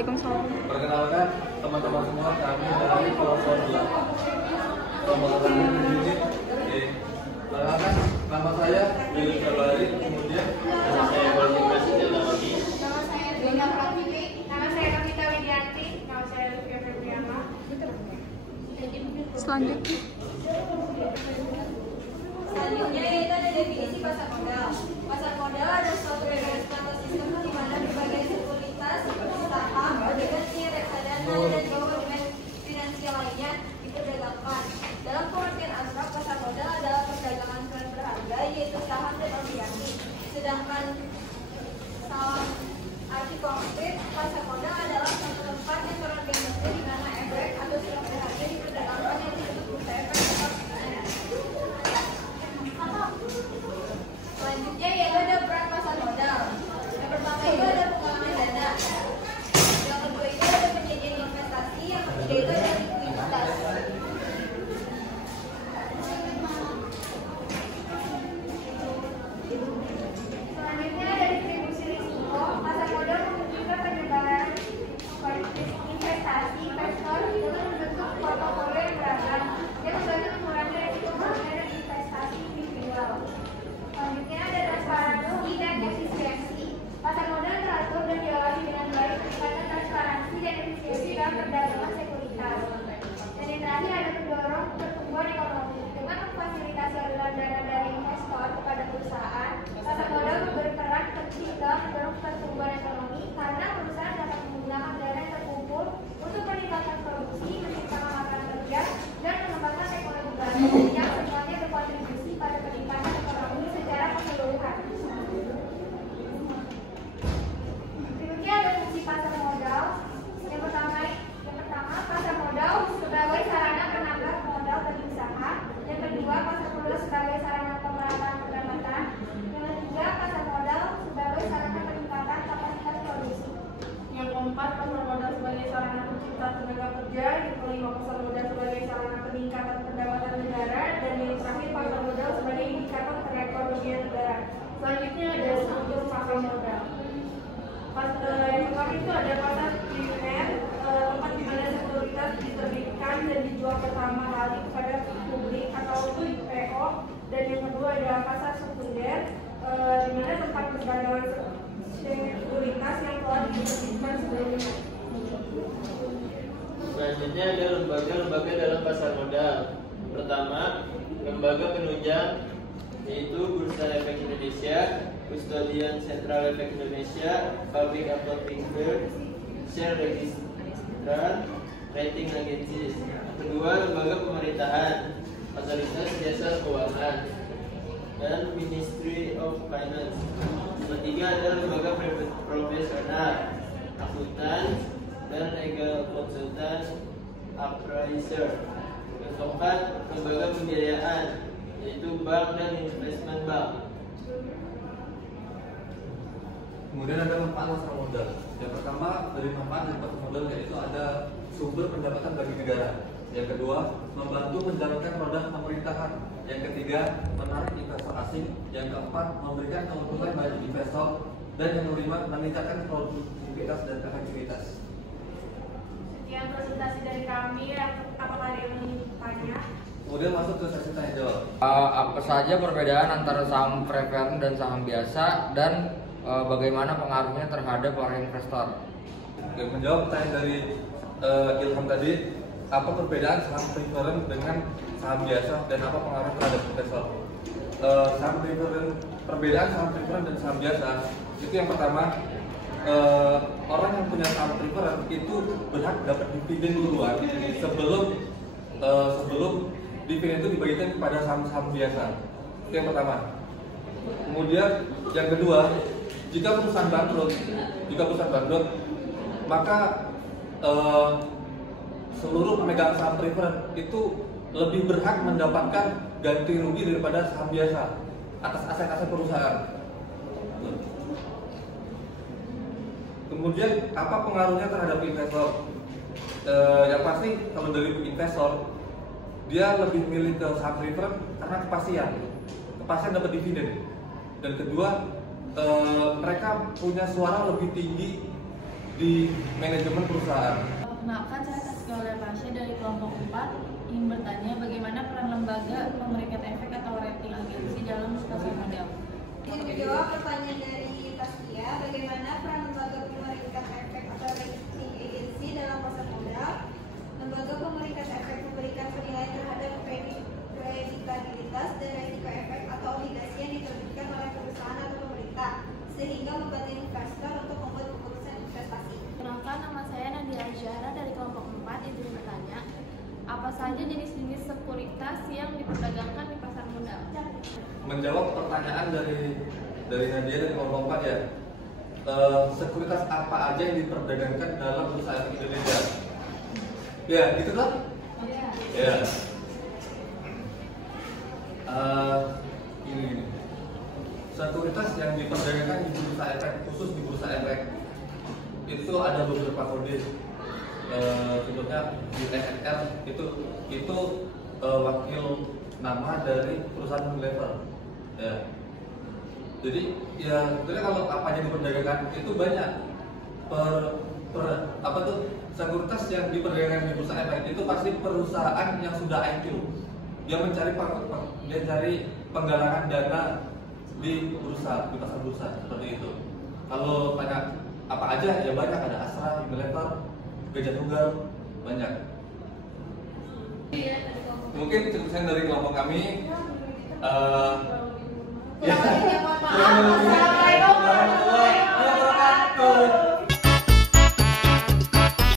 Waalaikumsalam. Perkenalkan teman-teman semua, kami dari kelompok 8. Selamat datang di sini. Perkenalkan, nama saya Willy Kabari, kemudian Nama saya Boleh Sejalawati. Nama saya Dina Pratiwi. Nama saya Kavita Widianti. Nama saya Lutfi Febriana. Selanjutnya Yaitu ada definisi pasar modal. Pasar modal adalah suatu rekayasa sistem di mana berbagai sekuritas, saham, obligasi, reksadana, dan instrumen finansial lainnya diperdagangkan. Dalam pengertian abstrak, pasar modal adalah perdagangan saham berharga, yaitu saham dan obligasi. Sedangkan dalam arti konkret, pasar modal adalah suatu tempat yang terorganisasi di mana efek atau surat berharga diperdagangkan yang disebut bursa efek atau selanjutnya yaitu ada peran pasar modal. Yang pertama itu ada penggalangan dana. Yang kedua itu ada penyajian investasi. Yang ketiga itu ada likuiditas. Selanjutnya ada distribusi risiko. Pasar modal memungkinkan penyebaran investasi investor dengan membentuk portofolio yang beragam yang membantu mengurangi risiko kerugian dan investasi individual. Selanjutnya ada transparansi dan efisiensi. Pasar modal teratur dan diawasi dengan baik tingkatkan transparansi dan efisiensi dalam perdagangan sekuritas. Dan yang terakhir ada mendorong pertumbuhan ekonomi dengan memfasilitasi aliran dana dari investor kepada perusahaan. Pasar modal berperan penting dalam mendorong pertumbuhan ekonomi karena perusahaan dapat menggunakan dana yang terkumpul untuk meningkatkan produksi, menciptakan lapangan kerja, dan mengembangkan ekonomi baru yang semuanya berkontribusi pada peningkatan ekonomi secara keseluruhan. Berikutnya ada fungsi pasar modal. Yang pertama pasar modal sebagai sarana penambah modal bagi usaha. Yang kedua, pasar modal sebagai sarana pemerataan pendapatan. Yang ketiga, pasar modal sebagai sarana peningkatan kapasitas produksi. Yang keempat, pasar modal sebagai sarana penciptaan tenaga kerja. Yang kelima, pasar modal sebagai sarana peningkatan pendapatan negara. Dan yang terakhir, pasar modal sebagai indikator perekonomian negara. Selanjutnya ada struktur pasar modal. Yang pertama itu ada pasar primer, tempat di mana sekuritas diterbitkan dan dijual pertama kali kepada publik atau PO. Dan yang kedua ada pasar sekunder, di mana tempat perdagangan sekuritas yang telah diterbitkan sebelumnya. Selanjutnya ada lembaga-lembaga dalam pasar modal. Pertama, lembaga penunjang yaitu Bursa Efek Indonesia, Kustodian Sentral Efek Indonesia, Public Accounting Firm, Share Registrar, Rating Agencies. Kedua, lembaga pemerintahan, Otoritas Jasa Keuangan, dan Ministry of Finance. Ketiga ada lembaga profesional, akuntan, dan legal consultant, appraiser. Keempat, lembaga pembiayaan, yaitu bank dan investment bank. kemudian ada manfaat pasar modal. Yang pertama dari manfaat dari pasar modal yaitu ada sumber pendapatan bagi negara. Yang kedua, membantu menjalankan roda pemerintahan. Yang ketiga, menarik investor asing. Yang keempat, memberikan keuntungan bagi investor. Dan yang kelima, meningkatkan produktivitas dan efektivitas. Sekian presentasi dari kami. Apakah ada yang ingin tanya? Kemudian masuk ke sesi tanya jawab. Apa saja perbedaan antara saham preferen dan saham biasa dan bagaimana pengaruhnya terhadap para investor? Dan menjawab pertanyaan dari Ilham tadi, apa perbedaan saham preferen dengan saham biasa dan apa pengaruh terhadap investor? Saham preferen, perbedaan saham preferen dan saham biasa itu yang pertama, orang yang punya saham preferen itu berhak dapat dividen duluan sebelum dividen itu dibagikan kepada saham-saham biasa. Itu yang pertama. Kemudian yang kedua, jika perusahaan bangkrut, maka seluruh pemegang saham preferen itu lebih berhak mendapatkan ganti rugi daripada saham biasa atas aset-aset perusahaan. Kemudian apa pengaruhnya terhadap investor? Yang pasti kalau dari investor, dia lebih milih ke saham preferen karena kepastian dapat dividen. Dan kedua, mereka punya suara lebih tinggi di manajemen perusahaan. Perkenalkan, saya Taskia Pasha dari kelompok 4 ingin bertanya bagaimana peran lembaga memberikan efek atau rating agensi dalam pasar modal. Ingin menjawab pertanyaan dari Taskia, bagaimana peran lembaga pemeringkat efek atau rating agensi dalam pasar modal? Lembaga pemeringkat efek memberikan penilaian terhadap kreditabilitas dan risiko efek atau obligasi yang diterbitkan oleh perusahaan atau pemerintah, sehingga membantu investor untuk membuat keputusan investasi. Perkenalkan, nama saya Nadia Zahra dari kelompok 4 ingin bertanya, apa saja jenis-jenis sekuritas yang diperdagangkan di pasar modal? Menjawab pertanyaan dari Nadia dari kelompok 4 ya. Sekuritas apa aja yang diperdagangkan dalam bursa efek Indonesia? Ya, gitu kan? Ya. Ini. Sekuritas yang diperdagangkan di bursa efek, khusus di bursa efek, itu ada beberapa kode. Contohnya di SFR itu wakil nama dari perusahaan Unilever. Ya. Jadi ya sebetulnya kalau apa yang diperdagangkan itu banyak. Sekuritas yang diperdagangkan di bursa efek itu pasti perusahaan yang sudah IPO. Dia mencari penggalangan dana di bursa, di pasar bursa seperti itu. Kalau tanya apa aja ya banyak, ada Astra, Unilever, Gajah Tunggal, banyak. Mungkin sekian dari kelompok kami. Ya.